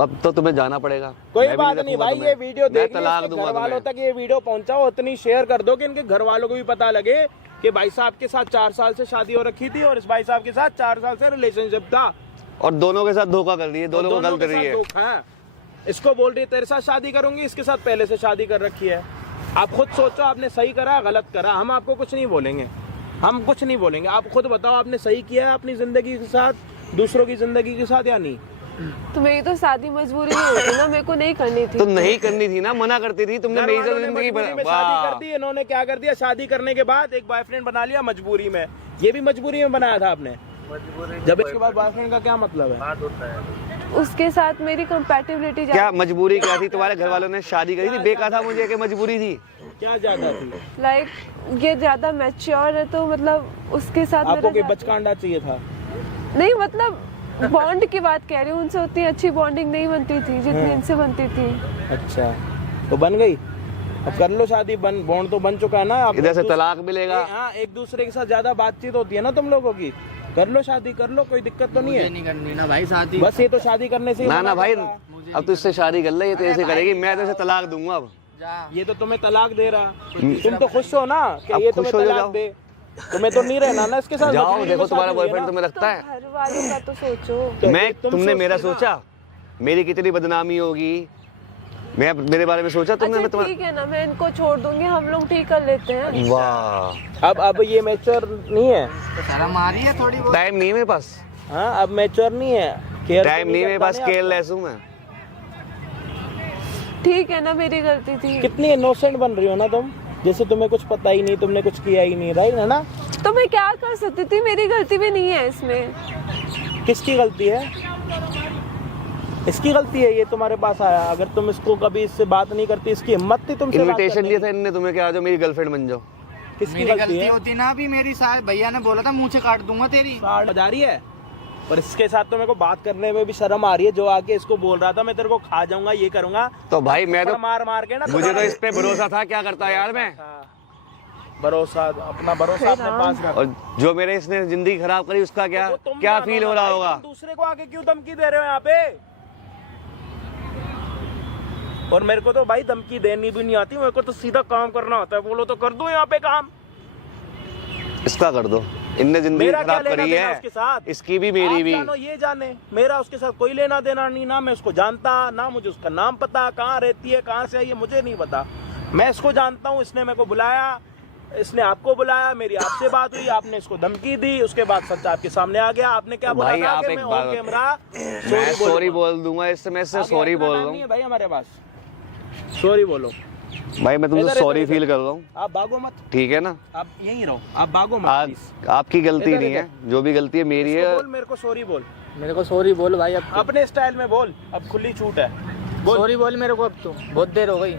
अब तो तुम्हें जाना पड़ेगा। कोई मैं भी बात नहीं रखूंगा भाई, तुम्हें। ये वीडियो मैं देख तलाक लो, दूंगा घर वालों तुम्हें। तक ये वीडियो पहुंचाओ, उतनी शेयर कर दो कि इनके घर वालों को भी पता लगे कि भाई साहब के साथ 4 साल से शादी हो रखी थी और इस भाई साहब के साथ 4 साल से रिलेशनशिप था। और दोनों के साथ धोखा कर रही है, दोनों को गलत कर रही है। इसको बोल रही है तेरे साथ शादी करूंगी, इसके साथ पहले से शादी कर रखी है। आप खुद सोचो आपने सही करा गलत करा, हम आपको कुछ नहीं बोलेंगे, हम कुछ नहीं बोलेंगे। आप खुद बताओ आपने सही किया है अपनी जिंदगी के साथ, दूसरों की जिंदगी के साथ या नहीं? तो मेरी तो शादी मजबूरी में होती ना, मेरे को नहीं करनी थी। तो नहीं करनी थी ना, मना करती थी तुमने। घर मेरी वालों ने जिंदगी मजबूरी में शादी कर दी, इन्होंने क्या कर दिया, शादी करने के बाद एक बॉयफ्रेंड बना लिया मजबूरी में। ये भी मजबूरी में बनाया था आपने। जब इसके बाद बॉयफ्रेंड का क्या मतलब है? उसके साथ मेरी कंपैटिबिलिटी क्या मजबूरी क्या थी? तुम्हारे घर वालों ने शादी करी थी, बेका था मुझे कि मजबूरी थी? क्या ज्यादा थी? लाइक ये ज्यादा मैच्योर है तो मतलब उसके साथ आपको कोई मेरा बचकांडा चाहिए था? नहीं, मतलब बॉन्ड की बात कह रही हूँ। उनसे उतनी अच्छी बॉन्डिंग नहीं बनती थी जितनी इनसे बनती थी। अच्छा, तो बन गई? अब कर लो शादी, बॉन्ड तो बन चुका है ना। आप इधर से तलाक मिलेगा। हाँ, एक दूसरे के साथ ज्यादा बातचीत होती है ना तुम लोगों की। कर लो शादी, कर लो, कोई दिक्कत तो नहीं है। नहीं करनी ना भाई शादी। बस ये तो शादी करने से ही ना मना ना भाई, कर रहा। अब तो इससे शादी कर ले, ये तो ऐसे करेगी, मैं तो इसे तलाक दूंगा अब। जा। ये तो तुम्हें तलाक दे रहा। तुम तो खुश हो ना कि अब ये खुश तुम्हें हो तलाक जाओ। दे। तुम्हें तो नहीं रहना ना इसके साथ। जाओ, मजबूरी देखो में तुम्हारा शादी हुई है बॉयफ्रेंड ना। तुम्हें लगता है? घर वालों का तो सोचो। मैं तुम तुमने मेरा सोचती ना। सोचा? मेरी कितनी बदनामी होगी? मैं मेरे बारे में सोचा तुमने? मैं अच्छा ठीक है ना, मैं इनको छोड़ दूंगी, हम लोग ठीक कर लेते हैं। वाह, अब ये मैच्योर नहीं है। तो शर्म आ रही है थोड़ी बहुत। टाइम नहीं है मेरे पास, हाँ, अब मैच्योर नहीं है। टाइम नहीं है मेरे पास, केयरलेस हूँ मैं। ठीक है ना, मेरी गलती थी। कितनी इनोसेंट बन रही हो ना तुम, जैसे तुम्हें कुछ पता ही नहीं, तुमने कुछ किया ही नहीं, राइट है ना? तो मैं क्या कर सकती थी? मेरी गलती भी नहीं है इसमें। किसकी गलती है? इसकी गलती है, ये तुम्हारे पास आया। अगर तुम इसको कभी इससे बात नहीं करती, इसकी हिम्मत थी तुमसे बात इनविटेशन करने दिया की। था इनने तुम्हें कि आ जाओ मेरी गर्लफ्रेंड बन जाओ। किसकी मेरी गलती गलती है? होती ना भी, मेरी शायद भैया ने बोला था मुँह से काट दूंगा तेरी। जा रही है, पर इसके साथ तो मेरे को बात करने में भी शर्म आ रही है। जो आके इसको बोल रहा था मैं तेरे को खा जाऊंगा, ये करूंगा, तो भाई मैं तो, मार मार के ना। मुझे तो इस पे भरोसा था, क्या करता यार मैं। भरोसा, अपना भरोसा अपने पास रख। और जो मेरे इसने जिंदगी खराब करी उसका क्या तो तुम क्या जानो फील ना हो रहा भाई, होगा? तुम दूसरे को आके क्यों धमकी दे रहे हो यहाँ पे? और मेरे को तो भाई धमकी देनी भी नहीं आती, मेरे को तो सीधा काम करना होता है। बोलो तो कर दूं यहाँ पे काम। इसका कर दो, इनने जिंदगी मेरा क्या खराब लेना करी देना है, उसके साथ? इसकी भी मेरी आप भी। जानो, ये जाने, मेरा उसके साथ कोई लेना देना नहीं। ना मैं उसको जानता, ना मुझे उसका नाम पता, कहाँ रहती है, कहाँ से आई है, मुझे नहीं पता। मैं इसको जानता हूँ, इसने मेरे को बुलाया, इसने आपको बुलाया, मेरी आपसे बात हुई, आपने इसको धमकी दी, उसके बाद सच आपके सामने आ गया। आपने क्या बोला भाई था आप कि एक मैं बात ऑन कैमरा मैं सॉरी बोल दूंगा, इससे मैं इससे सॉरी बोल रहा नहीं है हूँ भाई हमारे पास। सॉरी बोलो भाई, मैं तुमसे इधर- सॉरी इधर- फील कर रहा हूँ, आप भागो मत, ठीक है ना? आप यहीं रहो, आप भागो मत आज please। आपकी गलती इधर- नहीं है, जो भी गलती है मेरी इसको है। बोल, मेरे को सॉरी बोल, मेरे को सॉरी बोल भाई, अब अपने स्टाइल में बोल, अब खुली छूट है। बोल। सॉरी बोल मेरे को, अब तो बहुत देर हो गई।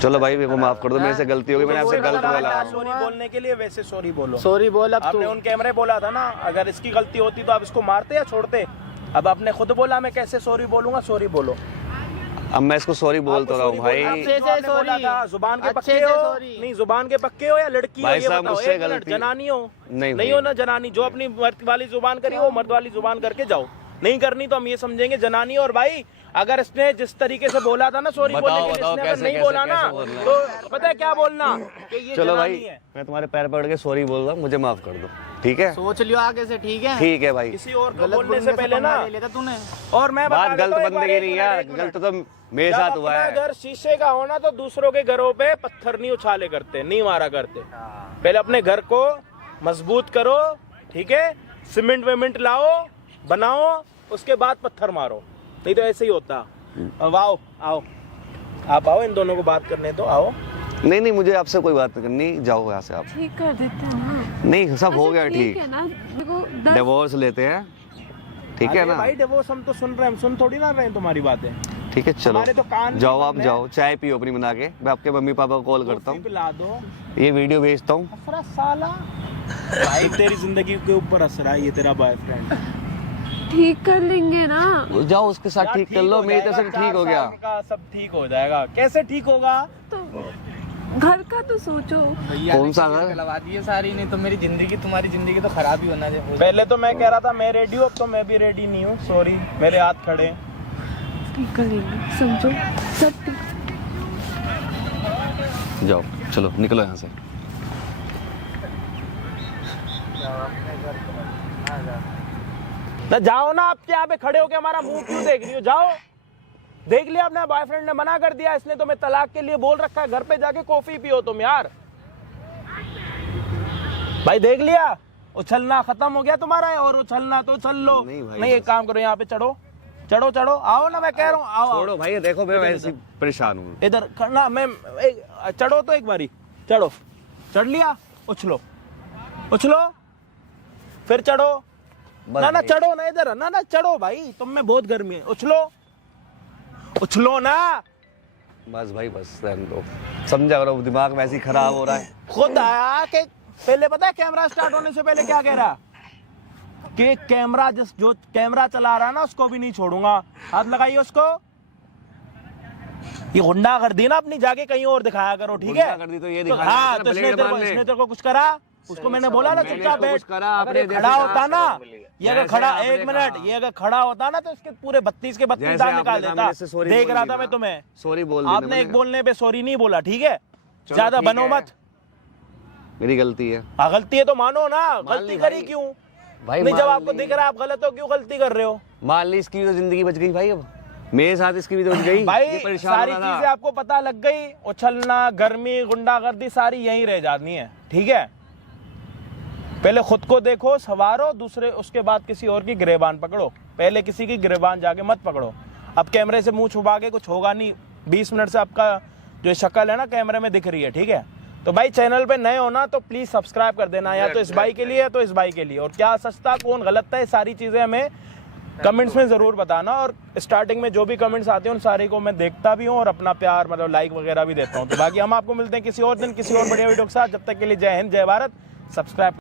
चलो भाई, मेरे को माफ कर दो, मेरे से गलती हो गई, मैंने आपसे गलत बोला। सॉरी बोलने के लिए वैसे सॉरी बोलो। सॉरी बोल अब आपने तू। उन कैमरे बोला था ना, अगर इसकी गलती होती तो आप इसको मारते या छोड़ते? अब आपने खुद बोला, मैं कैसे सॉरी बोलूंगा? सॉरी बोलो। अब मैं इसको सॉरी बोल तो रहा हूँ भाई। अच्छे से आपने बोला sorry। था, जुबान के अच्छे पक्के से हो? sorry। नहीं, जुबान के पक्के हो या लड़की हो? भाई ये साहब, बताओ। मुझसे एक मिनट, गलती- जनानी हो? नहीं नहीं हो ना जनानी, जो अपनी मर्द वाली जुबान करी हो, मर्द वाली जुबान करके जाओ। नहीं करनी तो हम ये समझेंगे जनानी। और भाई अगर इसने जिस तरीके से बोला था ना सॉरी बोलने के लिए, बताओ, इसने अगर कैसे- नहीं कैसे- बोला ना, कैसे बोलना है? तो पता है क्या बोलना कि ये चलो जनानी भाई, है। मैं तुम्हारे पैर पकड़ के सॉरी बोल रहा हूँ, मुझे माफ कर दो, ठीक है? सोच लियो आगे से, ठीक है? ठीक है भाई। किसी और को गलत बोलने से पहले ना। ले लेता तूने। और मैं बता बात देता गलत हूं, एक बंदे बार, की एक नहीं मिनट, यार, एक मिनट। गलत तो मेरे जब साथ हुआ अपना है। घर शीशे का हो ना तो दूसरों के घरों पे पत्थर नहीं उछाले करते, नहीं मारा करते। पहले अपने घर को मजबूत करो, ठीक है? सीमेंट वेमेंट लाओ, बनाओ, उसके बाद पत्थर मारो, नहीं तो ऐसे ही होता। अब आओ, आओ, आप आओ, इन दोनों को बात करने दो, आओ। नहीं नहीं, मुझे आपसे कोई बात नहीं करनी, जाओ यहाँ से आप। ठीक कर देते हैं ना। नहीं, सब हो अच्छा, गया ठीक। है ना, देखो डिवोर्स लेते हैं, ठीक है अरे ना? भाई डिवोर्स हम तो सुन रहे हैं, हम सुन थोड़ी ना रहे हैं तुम्हारी बातें। ठीक है, चलो हमारे तो कान भी जाओ, आप बंद है। जाओ, चाय पियो अपनी बना के, मैं आपके मम्मी पापा को कॉल करता हूँ, पिला दो। ये वीडियो भेजता हूँ। असरा साला भाई, तेरी जिंदगी के ऊपर असरा है ये तेरा बॉयफ्रेंड। ठीक कर लेंगे ना। जाओ उसके साथ ठीक कर लो, मेरी तरफ से ठीक हो गया। सब ठीक हो जाएगा। कैसे ठीक होगा? तो घर का तो सोचो। भैया कौन सा ने घर? गलवा दी है सारी, नहीं तो मेरी जिंदगी, तुम्हारी जिंदगी तो खराब ही होना चाहिए। पहले तो मैं कह रहा था मैं रेडी हूँ, अब तो मैं भी रेडी नहीं हूँ, सॉरी, मेरे हाथ खड़े। ठीक कर लेंगे, समझो, सब ठीक। जाओ, चलो निकलो यहाँ से। ना जाओ ना, आप यहाँ पे खड़े होके हमारा मुंह क्यों देख रही हो? जाओ, देख लिया अपने बॉयफ्रेंड ने मना कर दिया, इसने तुम्हें तलाक के लिए बोल रखा है। घर पे जाके कॉफी पियो तुम यार। भाई देख लिया, उछलना खत्म हो गया तुम्हारा, और उछलना तो उछल लो। नहीं भाई, नहीं, एक काम करो, यहाँ पे चढ़ो, चढ़ो चढ़ो, आओ ना, मैं कह रहा हूँ, आओ आओ। छोड़ो भाई, देखो मैं वैसे ही परेशान हूँ। इधर करना, मैं चढ़ो तो एक बारी, चढ़ो, चढ़ लिया, उछलो, उछलो, फिर चढ़ो बस ना भाई। चढ़ो ना इधर ना चढ़ो भाई, तुम में बहुत गर्मी है, उछलो ना। बस भाई बस रहने दो, समझा करो, दिमाग वैसे ही खराब हो रहा है। खुद आया कि पहले पता है कैमरा स्टार्ट होने से पहले क्या कह रहा कि कैमरा जो कैमरा चला रहा है ना उसको भी नहीं छोड़ूंगा, हाथ लगाइए उसको। ये गुंडा कर दी ना अपनी, जाके कहीं और दिखाया करो, ठीक है? गुंडागर्दी तो ये दिखाना हाँ, है, तो ब्लेड मार ले। इसने तेरे को कुछ करा, उसको मैंने बोला ना मैंने चुपचाप इसको बैठ। कुछ करा, अगर आपने ये जैसे खड़ा कहा, होता ना, ये अगर जैसे खड़ा, आपने एक मिनट, कहा। ये अगर खड़ा होता ना तो इसके पूरे 32 के 32 जैसे दांत आपने निकाल कहा, देता। मैंने इससे sorry देख बोल रहा दी था मैं ना। तुम्हें, सॉरी बोल दी ना आपने एक मैंने। बोलने पे सॉरी नहीं बोला, ठीक है? चलो, ज्यादा ठीक बनो है। मत। मेरी गलती है हाँ, गलती है तो मानो ना, मान गलती ली करी भाई। क्यों? भाई नहीं, जब मान आपको ली। दिख रहा है आप गलत हो, क्यों गलती कर रहे हो? मान ली, इसकी भी तो जिंदगी बच गई भाई, अब मेरे साथ इसकी भी तो बच गई। भाई ये परेशान सारी हो रहा था। चीजें आपको पता लग गई, उछलना, गर्मी, गुंडागर्दी सारी यहीं रह जानी है, ठीक है? पहले खुद को देखो, सवारो, दूसरे उसके बाद किसी और की गिरेबान पकड़ो, पहले किसी की गिरेबान जाके मत पकड़ो। अब कैमरे से मुंह छुपा के कुछ होगा नहीं, 20 मिनट से आपका जो शक्ल है ना कैमरे में दिख रही है, ठीक है? तो भाई चैनल पे नए हो ना तो प्लीज सब्सक्राइब कर देना, या तो इस भाई के लिए या तो इस भाई के लिए। और क्या सस्ता कौन गलत था, ये सारी चीजें हमें कमेंट्स में जरूर बताना। और स्टार्टिंग में जो भी कमेंट्स आते हैं उन सारे को मैं देखता भी हूँ और अपना प्यार मतलब लाइक वगैरह भी देता हूँ। तो बाकी हम आपको मिलते हैं किसी और दिन किसी और बढ़िया वीडियो के साथ, जब तक के लिए जय हिंद, जय भारत, सब्सक्राइब